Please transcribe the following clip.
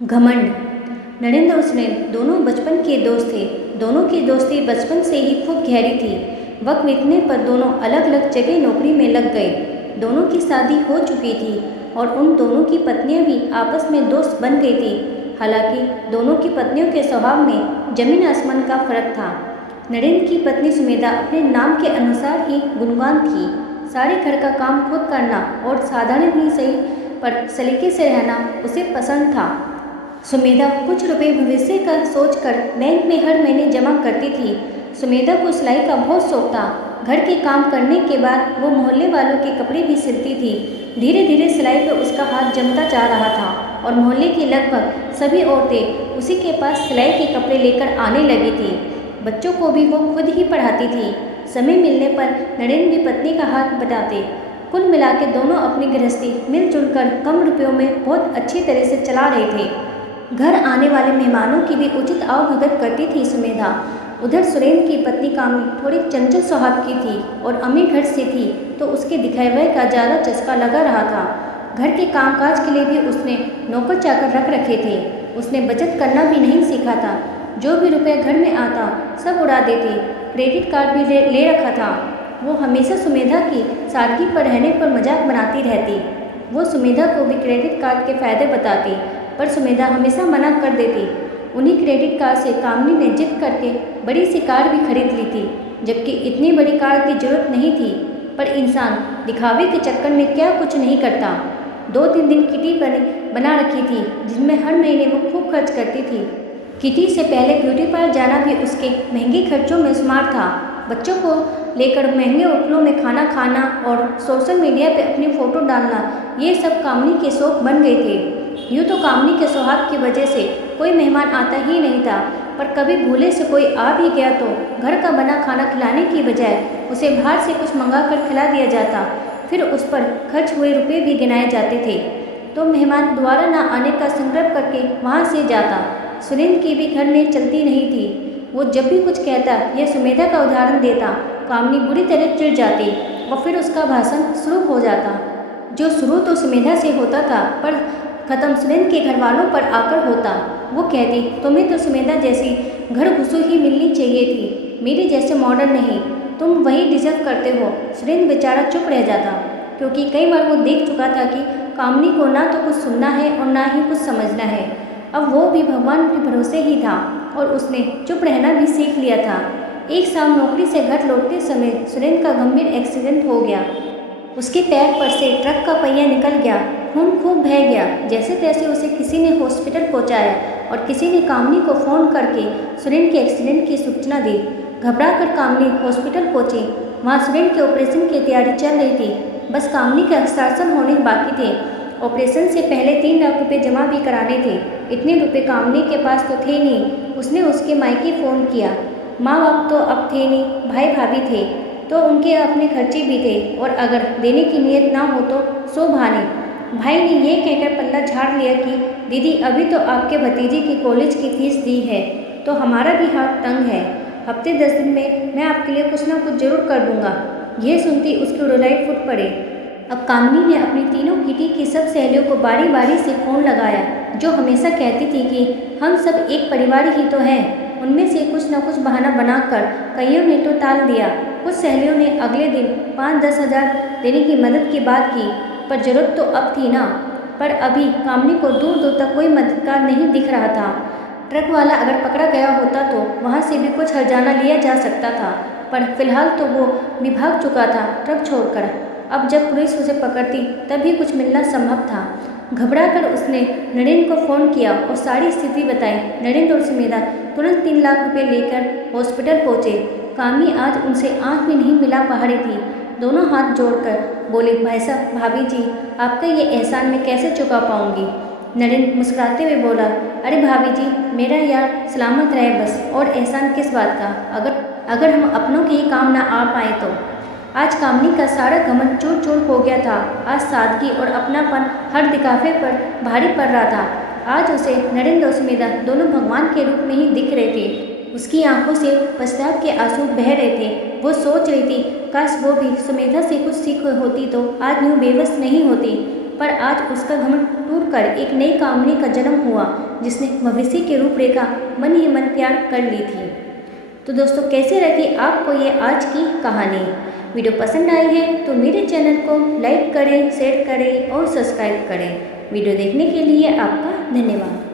घमंड। नरेंद्र और सुनील दोनों बचपन के दोस्त थे। दोनों की दोस्ती बचपन से ही खूब गहरी थी। वक्त बीतने पर दोनों अलग अलग जगह नौकरी में लग गए। दोनों की शादी हो चुकी थी और उन दोनों की पत्नियां भी आपस में दोस्त बन गई थी। हालांकि दोनों की पत्नियों के स्वभाव में जमीन आसमान का फर्क था। नरेंद्र की पत्नी सुमेधा अपने नाम के अनुसार ही गुणवान थी। सारे घर का काम खुद करना और साधारण ही सही पर सलीके से रहना उसे पसंद था। सुमेधा कुछ रुपए भविष्य का सोचकर बैंक में हर महीने जमा करती थी। सुमेधा को सिलाई का बहुत शौक था। घर के काम करने के बाद वो मोहल्ले वालों के कपड़े भी सिलती थी। धीरे धीरे सिलाई पर उसका हाथ जमता जा रहा था और मोहल्ले की लगभग सभी औरतें उसी के पास सिलाई के कपड़े लेकर आने लगी थी। बच्चों को भी वो खुद ही पढ़ाती थी। समय मिलने पर नरेंद्र भी पत्नी का हाथ बटाते। कुल मिलाकर दोनों अपनी गृहस्थी मिलजुल कर कम रुपयों में बहुत अच्छी तरह से चला रहे थे। घर आने वाले मेहमानों की भी उचित आवभगत करती थी सुमेधा। उधर सुरेंद्र की पत्नी कामिनी थोड़ी चंचल स्वभाव की थी और अमीर घर से थी, तो उसके दिखावे का ज़्यादा चस्का लगा रहा था। घर के कामकाज के लिए भी उसने नौकर चाकर रख रखे थे। उसने बचत करना भी नहीं सीखा था। जो भी रुपया घर में आता सब उड़ा देती। क्रेडिट कार्ड भी ले रखा था। वो हमेशा सुमेधा की सादगी पर रहने पर मजाक बनाती रहती। वो सुमेधा को भी क्रेडिट कार्ड के फायदे बताती, पर सुमेधा हमेशा मना कर देती। उन्हीं क्रेडिट कार्ड से कामिनी ने जिद करके बड़ी सी कार भी खरीद ली थी, जबकि इतनी बड़ी कार की जरूरत नहीं थी। पर इंसान दिखावे के चक्कर में क्या कुछ नहीं करता। 2-3 दिन किटी बना रखी थी, जिसमें हर महीने वो खूब खर्च करती थी। किटी से पहले ब्यूटी पार्लर जाना भी उसके महंगे खर्चों में शुमार था। बच्चों को लेकर महंगे होटलों में खाना खाना और सोशल मीडिया पे अपनी फ़ोटो डालना, ये सब कामिनी के शौक बन गए थे। यूँ तो कामिनी के स्वभाव की वजह से कोई मेहमान आता ही नहीं था, पर कभी भूले से कोई आ भी गया तो घर का बना खाना खिलाने की बजाय उसे बाहर से कुछ मंगा कर खिला दिया जाता। फिर उस पर खर्च हुए रुपये भी गिनाए जाते थे, तो मेहमान दोबारा न आने का संकल्प करके वहाँ से जाता। सुरेंद्र की भी घर में चलती नहीं थी। वो जब भी कुछ कहता या सुमेधा का उदाहरण देता, कामिनी बुरी तरह चिढ़ जाती और फिर उसका भाषण शुरू हो जाता, जो शुरू तो सुमेधा से होता था पर ख़त्म सुरेंद्र के घर वालों पर आकर होता। वो कहती, तुम्हें तो सुमेधा जैसी घर घुसू ही मिलनी चाहिए थी, मेरे जैसे मॉडर्न नहीं। तुम वही डिजर्व करते हो। सुरेंद्र बेचारा चुप रह जाता, क्योंकि कई बार वो देख चुका था कि कामिनी को ना तो कुछ सुनना है और ना ही कुछ समझना है। अब वो भी भगवान के भरोसे ही था और उसने चुप रहना भी सीख लिया था। एक शाम नौकरी से घर लौटते समय सुरेंद्र का गंभीर एक्सीडेंट हो गया। उसके पैर पर से ट्रक का पहिया निकल गया। खून खूब बह गया। जैसे तैसे उसे किसी ने हॉस्पिटल पहुंचाया और किसी ने कामिनी को फ़ोन करके सुरेंद्र के एक्सीडेंट की सूचना दी। घबरा कर कामिनी हॉस्पिटल पहुंची। वहां सुरेंद्र के ऑपरेशन की तैयारी चल रही थी। बस कामिनी के हस्ताक्षर होने बाकी थे। ऑपरेशन से पहले 3 लाख रुपये जमा भी कराने थे। इतने रुपये कामिनी के पास तो थे नहीं। उसने उसके मायके फ़ोन किया। माँ बाप तो अब थे नहीं, भाई भाभी थे, तो उनके अपने खर्चे भी थे, और अगर देने की नीयत ना हो तो सो बहाने। भाई ने ये कहकर पल्ला झाड़ लिया कि दीदी, अभी तो आपके भतीजे की कॉलेज की फीस दी है, तो हमारा भी हाथ तंग है। हफ्ते 10 दिन में मैं आपके लिए कुछ ना कुछ जरूर कर दूंगा। ये सुनती उसकी रुलाई फूट पड़े। अब कामिनी ने अपनी तीनों किटी की सब सहेलियों को बारी बारी से फ़ोन लगाया, जो हमेशा कहती थी कि हम सब एक परिवार ही तो हैं। उनमें से कुछ न कुछ बहाना बनाकर कईयों ने तो टाल दिया। कुछ सहेलियों ने अगले दिन 5-10 हज़ार देने की मदद की बात की, पर ज़रूरत तो अब थी ना। पर अभी कामिनी को दूर दूर तक कोई मददगार नहीं दिख रहा था। ट्रक वाला अगर पकड़ा गया होता तो वहाँ से भी कुछ हर्जाना लिया जा सकता था, पर फिलहाल तो वो भी भाग चुका था ट्रक छोड़कर। अब जब पुलिस उसे पकड़ती तब भी कुछ मिलना संभव था। घबरा कर उसने नरेंद्र को फ़ोन किया और सारी स्थिति बताई। नरेंद्र और सुमेधा तुरंत 3 लाख रुपये लेकर हॉस्पिटल पहुँचे। कामिनी आज उनसे आंख भी नहीं मिला पा रही थी। दोनों हाथ जोड़कर बोले, भाई साहब, भाभी जी, आपका ये एहसान मैं कैसे चुका पाऊंगी। नरेंद्र मुस्कुराते हुए बोला, अरे भाभी जी, मेरा यार सलामत रहे बस, और एहसान किस बात का, अगर हम अपनों के ही काम ना आ पाए तो। आज कामिनी का सारा घमंड चूर चूर हो गया था। आज सादगी और अपनापन हर दिखावे पर भारी पड़ रहा था। आज उसे नरेंद्र और सुमेधा दोनों भगवान के रूप में ही दिख रहे थे। उसकी आंखों से पश्चाताप के आंसू बह रहे थे। वो सोच रही थी, काश वो भी सुमेधा से कुछ सीख होती तो आज यूँ बेबस नहीं होती। पर आज उसका घमंड टूटकर एक नई कामनी का जन्म हुआ, जिसने भविष्य की रूपरेखा मन ही मन तैयार कर ली थी। तो दोस्तों, कैसे लगी आपको ये आज की कहानी? वीडियो पसंद आई है तो मेरे चैनल को लाइक करें, शेयर करें और सब्सक्राइब करें। वीडियो देखने के लिए आपका धन्यवाद।